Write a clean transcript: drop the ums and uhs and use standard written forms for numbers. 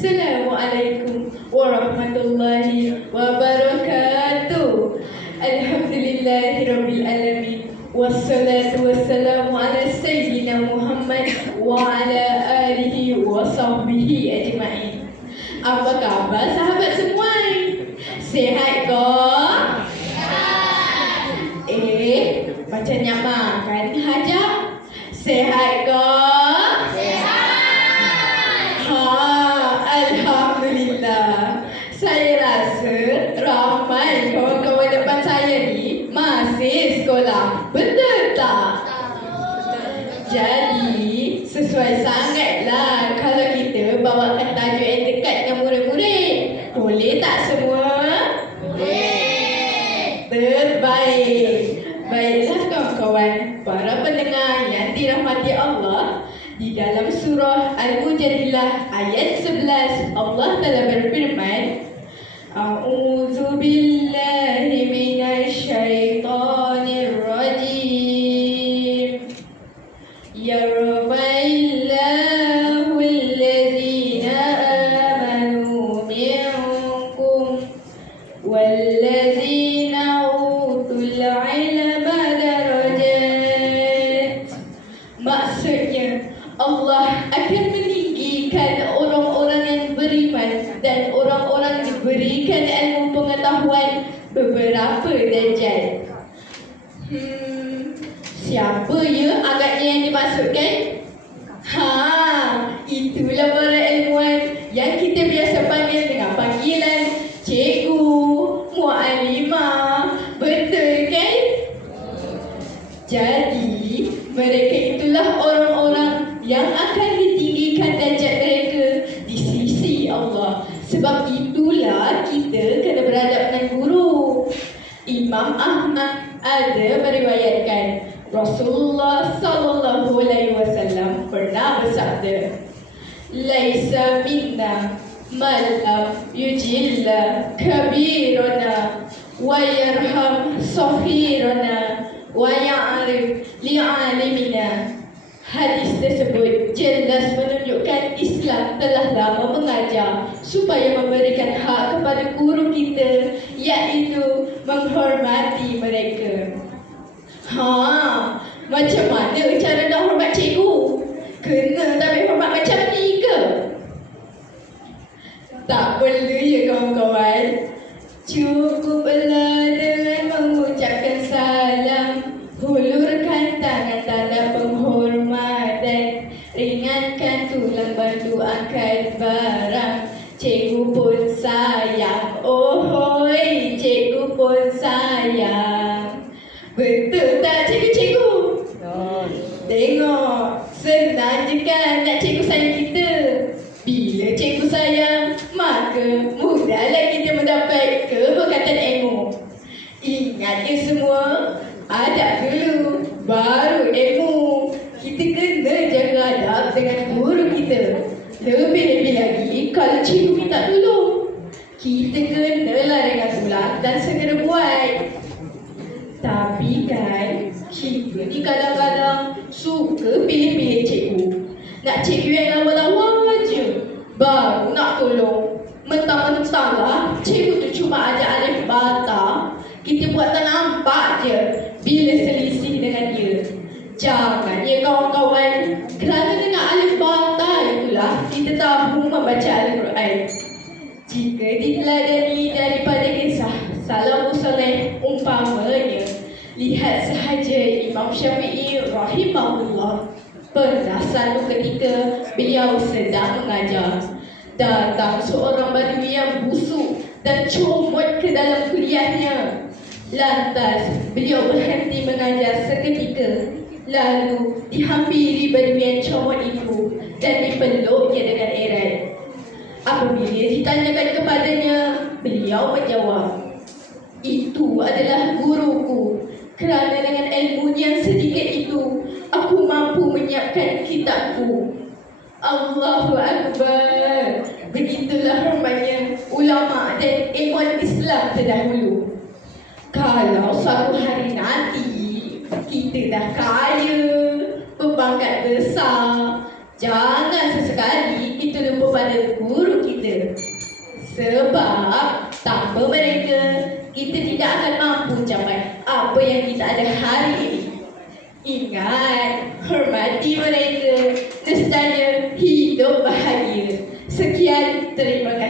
Assalamualaikum warahmatullahi wabarakatuh. Alhamdulillahirabbil alamin. Wassalatu wassalamu ala sayyidina Muhammad wa ala alihi wa sahbihi ajma'in. Apa khabar sahabat semua? Sihat ke? Macam nak makan hajat? Sihat ke? Saya rasa ramai kawan-kawan depan saya ni masih sekolah. Betul tak? Jadi, sesuai sangatlah kalau kita bawakan tajuk yang dekat dengan murid-murid. Boleh tak semua? Boleh. Terbaik. Baiklah kawan-kawan, para pendengar yang dirahmati Allah. Di dalam surah Al-Mujadilah ayat 11, Allah telah berfirman, A'udzu billahi minasy syaithanir rajim. Yarfa'illahu allazina amanu minkum wallazina utul ilma darajat. Maksudnya Allah akan meninggikan orang-orang yang beriman dan orang-orang diberikan ilmu pengetahuan beberapa darjat. Siapa ya agaknya yang dimaksudkan? Itulah para ilmuwan yang kita biasa panggil dengan panggilan cikgu, muallimah. Betul kan? Jadi, mereka itulah orang-orang yang akan ditinggikan darjat mereka di sisi Allah. Sebab itulah kita kena beradab dengan guru. Imam Ahmad ada meriwayatkan Rasulullah sallallahu alaihi wasallam pernah bersabda, Laisa minna man lam yujilla kabirana wa yarham saghirana wa ya'rif li'alimina. Hadis tersebut jelas menunjukkan Islam telah lama mengajar supaya memberikan hak kepada guru kita, iaitu menghormati mereka. Macam mana cara nak hormat cikgu? Kena tak hormat macam ni ke? Tak perlu ya kawan-kawan. Cukuplah dengan mengucapkan salam, hulurkan tangan tanda penghormatan, ringankan tulang bantu angkat barang. Cikgu pun sayang, ohoi, cikgu pun sayang. Betul tak cikgu-cikgu? Tengok, senang je kan nak cikgu sayang kita. Bila cikgu sayang, maka mudahlah kita mendapat keberkatan ilmu. Ingat ya semua, adab dulu, baru ilmu. Kita kena jaga adab dengan guru kita. Lebih-lebih lagi kalau cikgu minta tolong, kita kenalah dengan tulang dan segera buat. Tapi kan, kita ni kadang-kadang suka pilih-pilih cikgu. Nak cikgu yang lawa-lawa je, baru nak tolong. Mentang-mentang lah cikgu tu cuma ajar alif bata, kita buat tak nampak je bila selisih dengan dia. Jangan ya kawan-kawan, kerana dengan alif bata itulah kita tahu membaca Al-Quran. Jika diteladani daripada kisah Salafus Saleh umpamanya, lihat sahaja Imam Syafi'i rahimahullah. Pernah satu ketika beliau sedang mengajar, datang seorang badui yang busuk dan comot ke dalam kuliahnya. Lantas beliau berhenti mengajar seketika, lalu dihampiri badui yang comot itu dan dipeluknya dengan erat. Apabila ditanyakan kepadanya, beliau menjawab, itu adalah guruku. Kerana dengan ilmu yang sedikit itu, aku mampu menyiapkan kitabku. Allahu Akbar. Begitulah hormatnya ulama dan ilmuwan Islam terdahulu. Kalau suatu hari nanti kita dah kaya, berpangkat besar, jangan sesekali kita lupa pada guru kita Tanpa mereka, kita tidak akan mampu capai apa yang kita ada hari ini. Ingat, hormati mereka, nescaya hidup bahagia. Sekian, terima kasih.